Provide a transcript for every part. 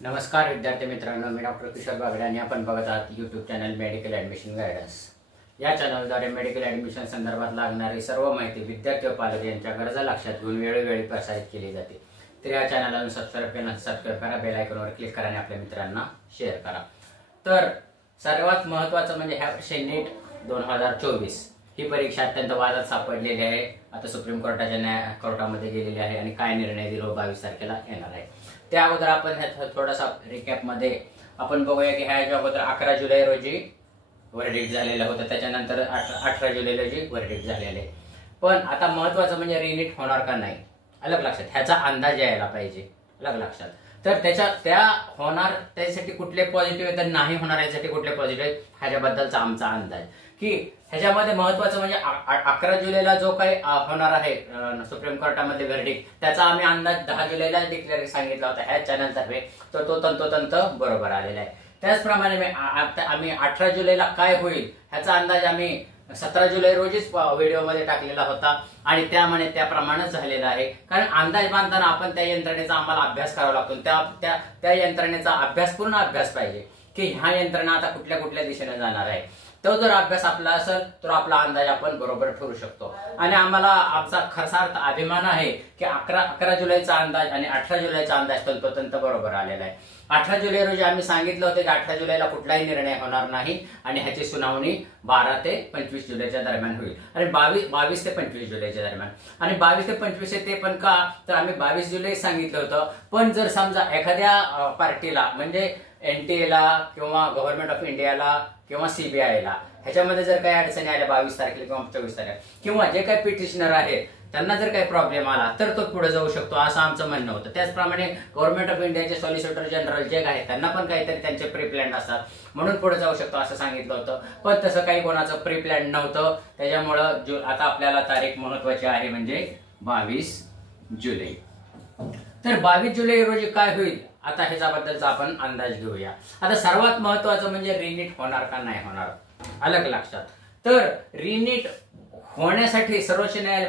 नमस्कार विद्यार्थी मित्रांनो, मी डॉक्टर किशोर बागडे आणि आपण बघत आहात YouTube channel medical admission guidance. या चॅनलद्वारे मेडिकल ॲडमिशन संदर्भात लागणारी सर्व माहिती विद्यार्थी व पालक यांच्या गरजा लक्षात घेऊन वेळोवेळी प्रसारित केली जाते। तर या चॅनलला सबस्क्राइब करा, बेल आयकॉनवर क्लिक करा आणि आपल्या मित्रांना शेअर करा। तर सर्वात महत्त्वाचं म्हणजे ह्या वर्षी नीट 2024 ही परीक्षा अत्यंत वादात सापडलेली आहे। आता सुप्रीम कोर्टाच्या कोर्टामध्ये गेलेली आहे आणि काय निर्णय दिला 22 तारखेला येणार आहे। त्या अगोदर आपण थोडासा रिकॅप मध्ये आपण बघूया की ह्याच्या अगोदर 11 जुलै रोजी वर्डिक्ट झालेलं होतं, त्याच्यानंतर 18 जुलै रोजी वर्डिक्ट झालेले। पण आता महत्त्वाचं म्हणजे रिनीट होणार का नाही, अलग लक्षात ह्याचा अंदाज यायला पाहिजे, अलग लक्षात। तर त्या होणार त्यासाठी कुठले पॉझिटिव्ह तर नाही होणार यासाठी कुठले पॉझिटिव्ह ह्याच्याबद्दलचा आमचा अंदाज की ह्याच्यामध्ये महत्त्वाचं म्हणजे 11 जुलैला जो काही होणार आहे सुप्रीम कोर्टामध्ये वर्डिक्ट, त्याचा आम्ही अंदाज 10 जुलैला डिक्लेअर सांगितला होता ह्या चॅनलतर्फे, तर तो तंतोतंत बरोबर आलेला आहे। त्याचप्रमाणे आम्ही 18 जुलैला काय होईल ह्याचा अंदाज आम्ही 17 जुलै रोजीच व्हिडिओमध्ये टाकलेला होता आणि त्याप्रमाणेच झालेला आहे। कारण अंदाज बांधताना आपण त्या यंत्रणेचा आम्हाला अभ्यास करावा लागतो, त्या यंत्रणेचा पूर्ण अभ्यास पाहिजे की ह्या यंत्रणा आता कुठल्या दिशेने जाणार आहे। तो जर अभ्यास आपला असेल तर आपला अंदाज आपण बरोबर ठरवू शकतो आणि आम्हाला आमचा खरसार्थ अभिमान आहे की 11 जुलैचा अंदाज आणि 18 जुलैचा अंदाज तंतोतंत बरोबर आलेला आहे। 18 जुलै रोजी आम्ही सांगितलं होतं की 18 जुलैला कुठलाही निर्णय होणार नाही आणि ह्याची सुनावणी 12 ते 25 जुलैच्या दरम्यान होईल आणि 22 ते 25 जुलैच्या दरम्यान। आणि 22 ते 25 ते पण का तर आम्ही 22 जुलै सांगितलं होतं, पण जर समजा एखाद्या पार्टीला म्हणजे एनटीएला किंवा गव्हर्नमेंट ऑफ इंडियाला किंवा सीबीआयला ह्याच्यामध्ये जर काही अडचणी आल्या 22 तारखेला किंवा 24 तारखेला किंवा जे काही पिटिशनर आहेत त्यांना जर काही प्रॉब्लेम आला तर तो पुढे जाऊ शकतो असं आमचं म्हणणं होतं। त्याचप्रमाणे गव्हर्नमेंट ऑफ इंडियाचे सॉलिसिटर जनरल जे आहेत त्यांना पण काहीतरी त्यांचे प्री प्लॅन असतात म्हणून पुढे जाऊ शकतो असं सांगितलं होतं, पण तसं काही कोणाचं प्री प्लॅन नव्हतं। त्याच्यामुळं आता आपल्याला तारीख महत्वाची आहे म्हणजे 22 जुलै। तर 22 जुलै रोजी काय होईल आता ह्याच्याबद्दलचा आपण अंदाज घेऊया। आता सर्वात महत्वाचं म्हणजे रिनीट होणार का नाही होणार, अलग लक्षात। तर रिनीट होण्यासाठी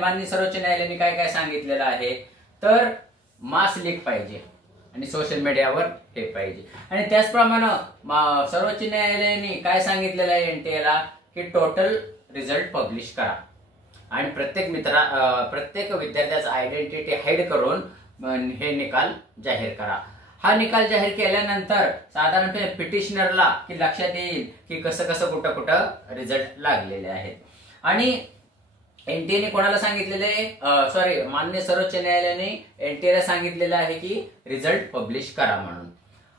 माननीय सर्वोच्च न्यायालयाने काय काय सांगितलेलं आहे, तर मास लीक पाहिजे आणि सोशल मीडियावर हे पाहिजे। आणि त्याचप्रमाणे सर्वोच्च न्यायालयाने काय सांगितलेलं आहे एनटीएला की टोटल रिझल्ट पब्लिश करा आणि प्रत्येक विद्यार्थ्याचा आयडेंटिटी हाईड करून हे निकाल जाहीर करा। हा निकाल जाहीर केल्यानंतर साधारणपणे पिटिशनरला की लक्षात येईल की कसं कुठं रिझल्ट लागलेले आहेत। आणि एनटीएने कोणाला सांगितलेले माननीय सर्वोच्च न्यायालयाने एनटीएला सांगितलेलं आहे की रिझल्ट पब्लिश करा म्हणून।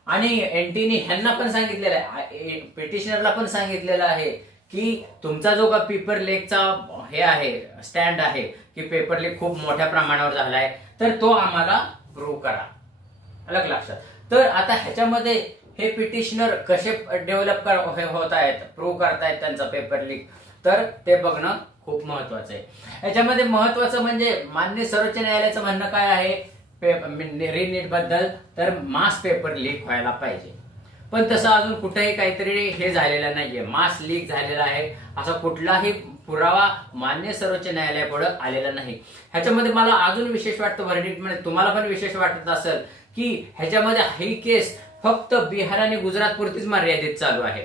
आणि एनटीएने ह्यांना पण सांगितलेलं आहे, पिटिशनरला पण सांगितलेलं आहे की तुमचा जो का पेपर लीकचा हे आहे स्टँड आहे की पेपर लीक खूप मोठ्या प्रमाणावर झालाय तर तो आम्हाला प्रूव्ह करा, अलग लक्षात। तर आता ह्याच्यामध्ये हे पिटिशनर कसे डेव्हलप होत आहेत, प्रूव्ह करतायत त्यांचा पेपर लीक, तर ते बघणं खूप महत्वाचं आहे। ह्याच्यामध्ये महत्वाचं म्हणजे माननीय सर्वोच्च न्यायालयाचं म्हणणं काय आहे रिनीट बद्दल, तर मास पेपर लीक व्हायला पाहिजे, पण तसं अजून कुठेही काहीतरी हे झालेलं नाहीये, मास लीक झालेला आहे असा कुठलाही पुरावा मान्य सर्वोच्च न्यायालयापुढे आलेला नाही। ह्याच्यामध्ये मला अजून विशेष वाटतं वर्डिक्ट मध्ये, तुम्हाला पण विशेष वाटत असेल की ह्याच्यामध्ये ही केस फक्त बिहार आणि गुजरात पुरतीच मर्यादित चालू आहे।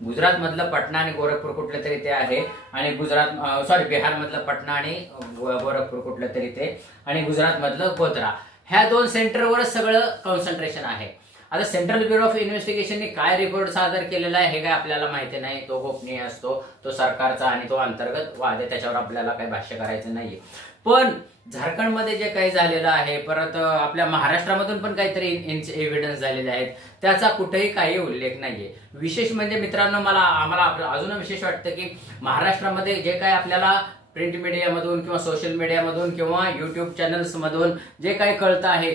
गुजरात मधलं पटना आणि गोरखपूर कुठलं तरी ते आहे आणि बिहार मधलं पटना आणि गोरखपूर कुठलं तरी ते आणि गुजरात मधलं गोधरा, ह्या 2 सेंटरवरच सगळं कॉन्सन्ट्रेशन आहे। आता सेंट्रल ब्युरो ऑफ इन्व्हेस्टिगेशनने काय रिपोर्ट सादर केलेला आहे हे काय आपल्याला माहिती नाही, तो गोपनीय असतो, तो सरकारचा आणि तो अंतर्गत वाद आहे, त्याच्यावर आपल्याला काही भाष्य करायचं नाहीये। पण झारखंडमध्ये जे काही झालेलं आहे, परत आपल्या महाराष्ट्रामधून पण काहीतरी एव्हिडन्स झालेले आहेत, त्याचा कुठेही काही उल्लेख नाहीये। विशेष म्हणजे मित्रांनो आम्हाला अजून विशेष वाटतं की महाराष्ट्रामध्ये जे काही आपल्याला प्रिंट मीडियामधून किंवा सोशल मीडियामधून किंवा युट्यूब चॅनल्स मधून जे काही कळतं आहे,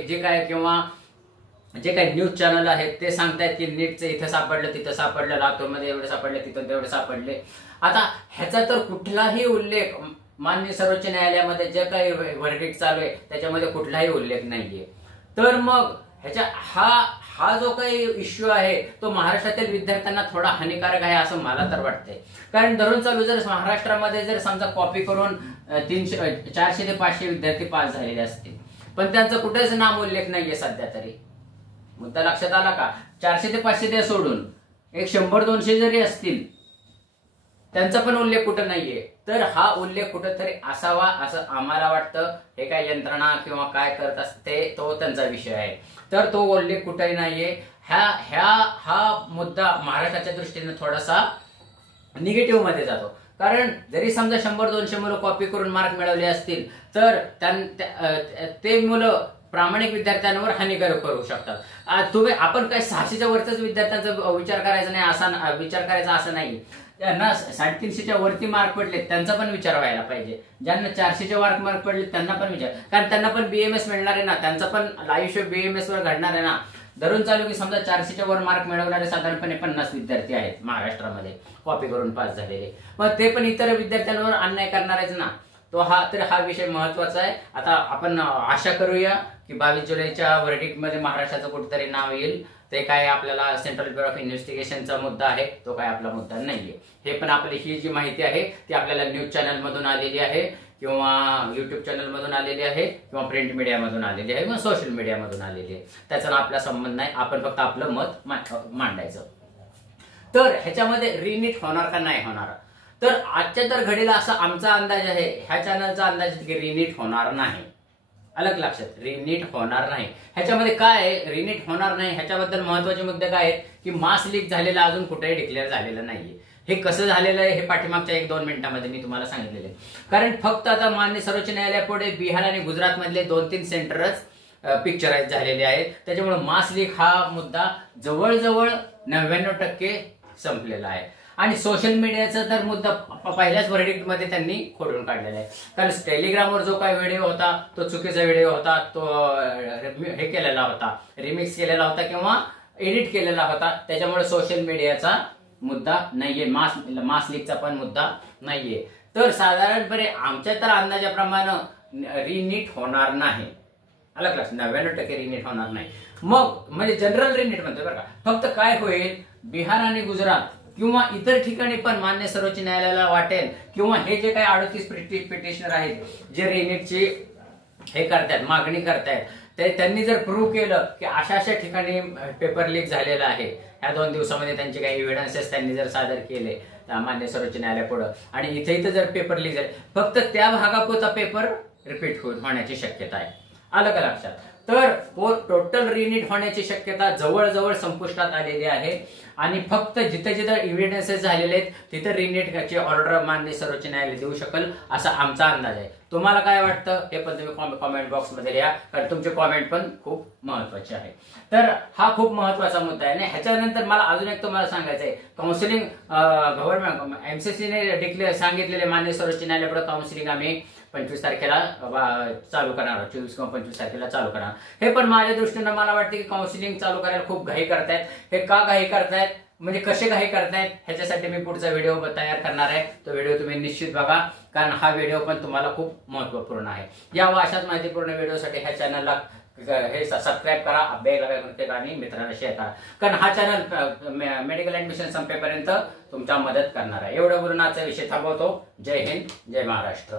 जे काही न्यूज चॅनल आहेत ते सांगतायत की नीटचं इथं सापडलं तिथं सापडलं, लातूरमध्ये एवढे सापडले तिथं तेवढे सापडले। आता ह्याचा तर कुठलाही उल्लेख माननीय सर्वोच्च न्यायालयामध्ये जे काही वर्डिक्ट चालू आहे त्याच्यामध्ये कुठलाही उल्लेख नाहीये। तर मग ह्याच्या हा जो काही इश्यू आहे तो महाराष्ट्रातील विद्यार्थ्यांना थोडा हानिकारक आहे असं मला तर वाटतंय। कारण धरून चालू जर महाराष्ट्रामध्ये जर समजा कॉपी करून 400 ते 500 विद्यार्थी पास झालेले असतील पण त्यांचं कुठेच नाम उल्लेख नाहीये सध्या तरी, मुद्दा लक्षात आला का? 400 ते 500 द्या सोडून, एक 100-200 जरी असतील त्यांचा पण उल्लेख कुठं नाहीये. तर हा उल्लेख कुठंतरी असावा असं आम्हाला वाटतं. हे काय यंत्रणा किंवा काय करत असते तो त्यांचा विषय आहे. तर तो उल्लेख कुठेही नाहीये. हा मुद्दा महाराष्ट्राच्या दृष्टीने थोडासा निगेटिव्ह मध्ये जातो. कारण जरी समजा 100-200 मुलं कॉपी करून मार्क मिळवले असतील तर ते मुलं प्रामाणिक विद्यार्थ्यांवर हानिकारक करू शकतात. आपण काय 600च्या वरचाच विद्यार्थ्यांचा विचार करायचा नाही, असा विचार करायचा असं नाही. ज्यांना 350च्या वरती मार्क पडले त्यांचा पण विचार व्हायला पाहिजे. ज्यांना 400चे मार्क पडले त्यांना पण विचार, कारण त्यांना पण बीएमएस मिळणार आहे ना, त्यांचा पण आयुष्य बीएमएस वर घडणार आहे ना. धरून चालू की समजा 400च्या वर मार्क मिळवणारे साधारणपणे 50 विद्यार्थी आहेत महाराष्ट्रामध्ये कॉपी करून पास झालेले. मग ते पण इतर विद्यार्थ्यांवर अन्याय करणारच ना. तर हा विषय महत्वाचा आहे. आता आपण आशा करूया की 22 जुलैच्या व्हर्डिक्टमध्ये महाराष्ट्राचं कुठेतरी नाव येईल. ते काय आपल्याला सेंट्रल ब्युरो ऑफ इन्व्हेस्टिगेशनचा मुद्दा आहे, तो काय आपला मुद्दा नाहीये. हे पण आपली ही जी माहिती आहे ती आपल्याला न्यूज चॅनल मधून आलेली आहे किंवा युट्यूब चॅनल मधून आलेली आहे किंवा प्रिंट मीडिया मधून आलेली आहे किंवा सोशल मीडिया मधून आलेली आहे. त्याचा आपला संबंध नाही. आपण फक्त आपलं मत मांडायचं. तर ह्याच्यामध्ये रिनीट होणार का नाही होणार, तर आजच्या तर घडीला असा आमचा अंदाज आहे, ह्या चॅनलचा अंदाज आहे की रिनीट होणार नाही. अलग लक्षात, रिनीट होणार नाही. ह्याच्यामध्ये काय आहे, रिनीट होणार नाही ह्याच्याबद्दल महत्वाचे मुद्दे काय आहेत की मास लीक झालेला अजून कुठेही डिक्लेअर झालेलं नाहीये. हे कसं झालेलं आहे हे पाठीमागच्या 1-2 मिनिटांमध्ये मी तुम्हाला सांगितलेलं आहे. कारण फक्त आता मान्य सर्वोच्च न्यायालयापुढे बिहार आणि गुजरात मधले 2-3 सेंटरच पिक्चराइज झालेले आहेत. त्याच्यामुळे मास लीक हा मुद्दा जवळजवळ 99% संपलेला आहे. आणि सोशल मीडियाचा तर मुद्दा पहिल्याच व्हर्डिक्ट मध्ये त्यांनी खोडून काढलेला आहे. कारण टेलिग्रामवर जो काही व्हिडिओ होता तो चुकीचा व्हिडिओ होता, तो हे केलेला होता, रिमिक्स केलेला होता किंवा एडिट केलेला होता. त्याच्यामुळे सोशल मीडियाचा मुद्दा नाहीये, मास लीकचा पण मुद्दा नाहीये. तर साधारणपणे आमच्या तर अंदाजाप्रमाणे रिनीट होणार नाही. अलग लक्ष, 99% रिनीट होणार नाही. मग म्हणजे जनरल रिनीट म्हणतोय बरं का. फक्त काय होईल, बिहार आणि गुजरात किंवा इतर ठिकाणी पण मान्य सर्वोच्च न्यायालयाला वाटेल किंवा हे जे काही 38 पिटिशनर आहेत जे रिनीटची हे करतायत, मागणी करतायत, ते त्यांनी जर प्रूव्ह केलं की अशा ठिकाणी पेपर लीक झालेला आहे, ह्या 2 दिवसामध्ये त्यांचे काही एव्हिडन्सेस त्यांनी जर सादर केले मान्य सर्वोच्च न्यायालयापुढे आणि इथे जर पेपर लीक झाले, फक्त त्या भागापुरता पेपर रिपीट होण्याची शक्यता आहे. आलं का लक्षात? तर टोटल रिनीट होण्याची शक्यता जवळजवळ संपुष्टात आलेली आहे. आणि फक्त जिथे जिथे एव्हिडन्सेस झालेले आहेत तिथे रिनीटची ऑर्डर मान्य सर्वोच्च न्यायालय देऊ शकेल असा आमचा अंदाज आहे. तुम्हाला काय वाटतं हे पण तुम्ही कॉमेंट बॉक्समध्ये लिहा, कारण तुमचे कॉमेंट पण खूप महत्वाचे आहे. तर हा खूप महत्वाचा मुद्दा आहे. आणि ह्याच्यानंतर मला अजून एक तुम्हाला सांगायचं आहे, काउन्सिलिंग गव्हर्नमेंट एमसीसीने सांगितलेले मान्य सर्वोच्च न्यायालयापुढे काउन्सिलिंग आम्ही 25 तारखेला चालू करणार, 24 किंवा 25 तारखेला चालू करणार. हे पण माझ्या दृष्टीने मला वाटते की काउन्सिलिंग चालू करायला खूप घाई करतायत. हे का घाई करतायत म्हणजे कसे घाई करतायत ह्याच्यासाठी मी पुढचा व्हिडिओ तयार करणार आहे. तो व्हिडिओ तुम्ही निश्चित बघा, कारण हा व्हिडिओ पण तुम्हाला खूप महत्वपूर्ण आहे. या व अशाच माहितीपूर्ण व्हिडिओसाठी ह्या चॅनलला हे सबस्क्राईब करा, बेल आयकॉन आणि मित्रांना शेअर करा, कारण हा चॅनल मेडिकल ऍडमिशन संपेपर्यंत तुमच्या मदत करणार आहे. एवढं बोलून आजचा विषय थांबवतो. जय हिंद, जय महाराष्ट्र.